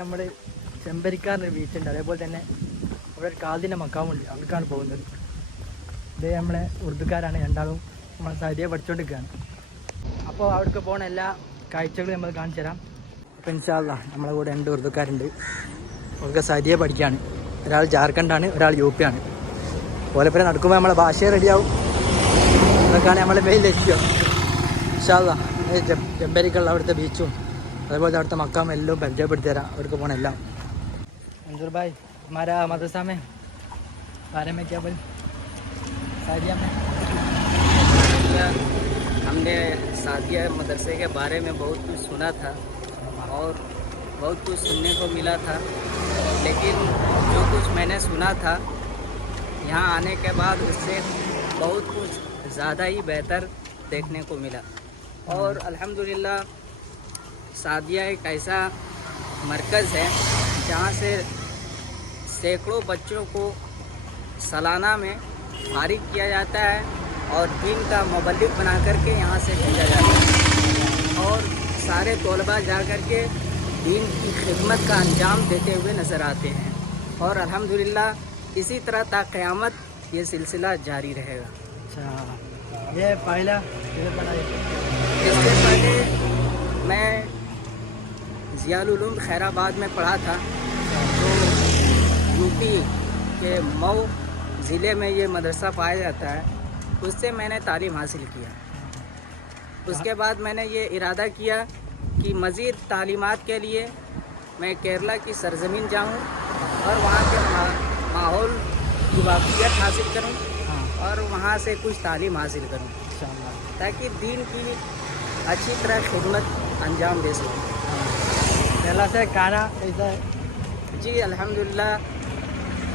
നമ്മൾ ചെമ്പരിക്കാറിന് ബീച്ചുണ്ട് അതേപോലെ തന്നെ അവിടെ ഒരു കാതിന്റെ മക്കാമുണ്ട്. അവർക്കാണ് പോകുന്നത്. ഇത് നമ്മളെ ഉറുദുക്കാരാണ് രണ്ടാളും നമ്മളെ സൈഡിയെ പഠിച്ചുകൊണ്ടിരിക്കുകയാണ് അപ്പോൾ അവിടേക്ക് പോണ എല്ലാ കാഴ്ചകളും നമ്മൾ കാണിച്ചു തരാം. അപ്പോൾ ഇൻഷാല്ല നമ്മളെ കൂടെ രണ്ട് ഉറുദുക്കാരുണ്ട്. അവർക്ക് സൈഡിയെ പഠിക്കുകയാണ്. ഒരാൾ ജാർഖണ്ഡാണ് ഒരാൾ യു പി ആണ് പിന്നെ നടക്കുമ്പോൾ നമ്മളെ ഭാഷയെ റെഡിയാവും. അതൊക്കെയാണ് നമ്മളെ മെയിൻ ലക്ഷ്യം. ഇൻഷാല്ല ചെമ്പരിക്കുള്ള അവിടുത്തെ ബീച്ചും അതുപോലെ അവിടുത്തെ മക്കാം എല്ലാം പരിചയപ്പെടുത്തി തരാം അവർക്ക് പോകണം എല്ലാം. منظور بھائی ہمارا مدرسہ میں بارے میں کیا بول سعدیہ میں ہم نے سعدیہ مدرسے کے بارے میں بہت کچھ سنا تھا اور بہت کچھ سننے کو ملا تھا لیکن جو کچھ میں نے سنا تھا یہاں آنے کے بعد اس سے بہت کچھ زیادہ ہی بہتر دیکھنے کو ملا اور الحمدللہ سعدیہ ایک ایسا مرکز ہے جہاں سے سیکڑوں بچوں کو سالانہ میں فارغ کیا جاتا ہے اور دین کا مبلغ بنا کر کے یہاں سے بھیجا جاتا ہے۔ اور سارے طلباء جا کر کے دین کی خدمت کا انجام دیتے ہوئے نظر آتے ہیں۔ اور الحمدللہ اسی طرح تا قیامت یہ سلسلہ جاری رہے گا۔ اچھا یہ پہلا اس سے پہلے میں ضیاء العلوم خیر آباد میں پڑھا تھا۔ تو یو پی کے مئو ضلع میں یہ مدرسہ پایا جاتا ہے۔ اس سے میں نے تعلیم حاصل کیا۔ اس کے بعد میں نے یہ ارادہ کیا کہ مزید تعلیمات کے لیے میں کیرلا کی سرزمین جاؤں اور وہاں کے ماحول کی واقفیت حاصل کروں اور وہاں سے کچھ تعلیم حاصل کروں۔ تاکہ دین کی اچھی طرح خدمت انجام دے سکوں۔ میلہ سے کھانا کیسا ہے۔ جی الحمدللہ۔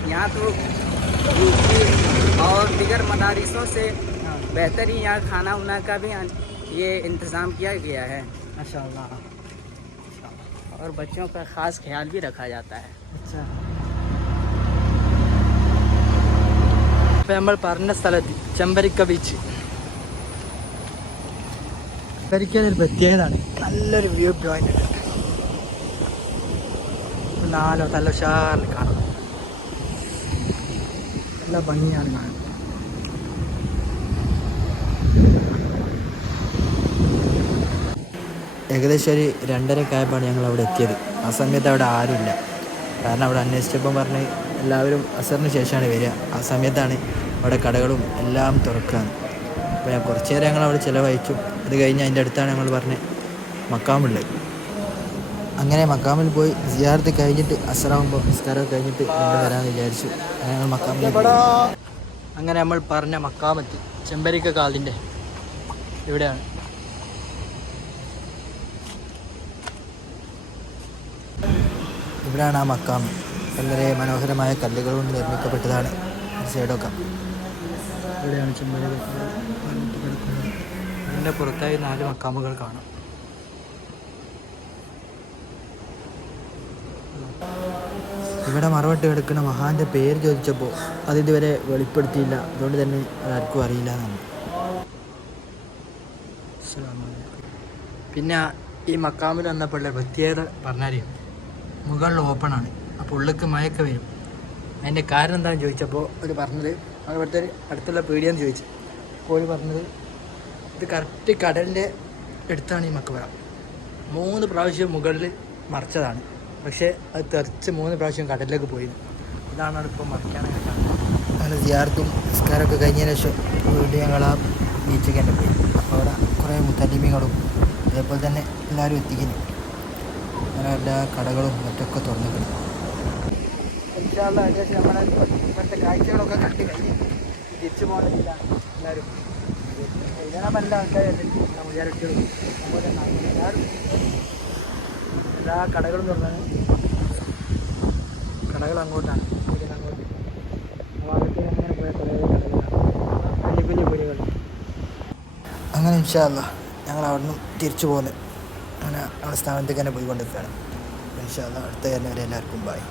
یہاں تو اور دیگر مدارسوں سے ہاں۔ بہتر ہی یہاں کھانا ہونا کا بھی یہ انتظام کیا گیا ہے۔ ماشاء اللہ اور بچوں کا خاص خیال بھی رکھا جاتا ہے۔ اچھا۔ پارنا പറഞ്ഞ چمبری کا بیچ നല്ലൊരു വ്യൂ പോയിന്റ് നാലോ നല്ല ഉഷാറിൽ കാണാം. നല്ല ഭംഗിയാണ് കാണാൻ. ഏകദേശം ഒരു രണ്ടരക്കായപ്പാണ് ഞങ്ങൾ അവിടെ എത്തിയത്. ആ സമയത്ത് അവിടെ ആരുമില്ല. കാരണം അവിടെ അന്വേഷിച്ചപ്പം പറഞ്ഞ് എല്ലാവരും അസറിന് ശേഷമാണ് വരിക. ആ സമയത്താണ് അവിടെ കടകളും എല്ലാം തുറക്കുകയാണ് അപ്പോൾ ഞാൻ കുറച്ച് നേരം ഞങ്ങൾ അവിടെ ചിലവഴിച്ചു അത് കഴിഞ്ഞ് അതിന്റെ അടുത്താണ് ഞങ്ങൾ പറഞ്ഞ് മക്കാമുള്ളത്. അങ്ങനെ മക്കാമിൽ പോയി സിയാർത്ത് കഴിഞ്ഞിട്ട് അസറാകുമ്പോൾ നിസ്കാരം കഴിഞ്ഞിട്ട് വീണ്ടും വരാമെന്ന് വിചാരിച്ചു. അങ്ങനെ ഞങ്ങൾ മക്കാമിൽ അങ്ങനെ നമ്മൾ പറഞ്ഞ മക്കാമെത്തി ചെമ്പരിക്ക കാലിന്റെ ഇവിടെയാണ്. ഇവിടെയാണ് ആ മക്കാം. വളരെ മനോഹരമായ കല്ലുകൾ കൊണ്ട് നിർമ്മിക്കപ്പെട്ടതാണ്. സൈഡൊക്കെ. ഇവിടെയാണ് ചെമ്പരിക്ക അതിന്റെ പുറത്തായി നാല് മക്കാമുകൾ കാണാം. ഇവിടെ മറവട്ട് കിടക്കുന്ന മഹാന്റെ പേര് ചോദിച്ചപ്പോൾ അത് ഇതുവരെ വെളിപ്പെടുത്തിയില്ല. അതുകൊണ്ട് തന്നെ ആർക്കും അറിയില്ല എന്നാണ്. പിന്നെ ഈ മക്കാമിൽ വന്നപ്പോഴുള്ള പ്രത്യേകത പറഞ്ഞാൽ മുകളിൽ ഓപ്പണാണ് അപ്പോൾ ഉള്ളിക്ക് മയക്കം വരും. അതിന്റെ കാരണം എന്താണെന്ന് ചോദിച്ചപ്പോൾ അവർ പറഞ്ഞത് അവിടുത്തെ അടുത്തുള്ള പീടിയെന്ന് ചോദിച്ചു. അപ്പോൾ അവർ പറഞ്ഞത് ഇത് കറക്റ്റ് കടലിന്റെ അടുത്താണ് ഈ മക്കബറ മൂന്ന് പ്രാവശ്യം മുകളിൽ മറച്ചതാണ്. പക്ഷേ അത് തെറിച്ച് മൂന്ന് പ്രാവശ്യം കടലിലേക്ക് പോയി ഇതാണ് ഇപ്പോൾ കാണുന്നത് അങ്ങനെ സിയാർത്തും നിസ്കാരമൊക്കെ കഴിഞ്ഞതിന് ശേഷം വീട്ടിൽ ഞങ്ങൾ ആ ബീച്ചിൽ തന്നെ പോയി. അപ്പോൾ അവിടെ കുറേ മുത്തലിമികളും അതേപോലെ തന്നെ എല്ലാവരും എത്തിക്കുന്നു. അങ്ങനെ എല്ലാ കടകളും മറ്റൊക്കെ തുറന്നിട്ടുണ്ട് ഏകദേശം നമ്മളെ ഇപ്പോഴത്തെ കാഴ്ചകളൊക്കെ കണ്ടു കഴിഞ്ഞ് തിരിച്ചു പോകണമെന്നില്ലാണ് എല്ലാവരും വിചാരിച്ചത് അതുപോലെ തന്നെ ആളുകൾ എല്ലാവരും എല്ലാ കടകളും തുറന്നാണ് കടകൾ അങ്ങോട്ടാണ്. അങ്ങനെ ഇൻഷാല്ല ഞങ്ങൾ അവിടെ നിന്ന് തിരിച്ചു പോകുന്നത് അങ്ങനെ അവിടെ സ്ഥാനത്തേക്ക് തന്നെ പോയിക്കൊണ്ടിരിക്കുകയാണ്. ഇൻഷാല്ല അടുത്ത കാരണം വരെ എല്ലാവർക്കും ബായ്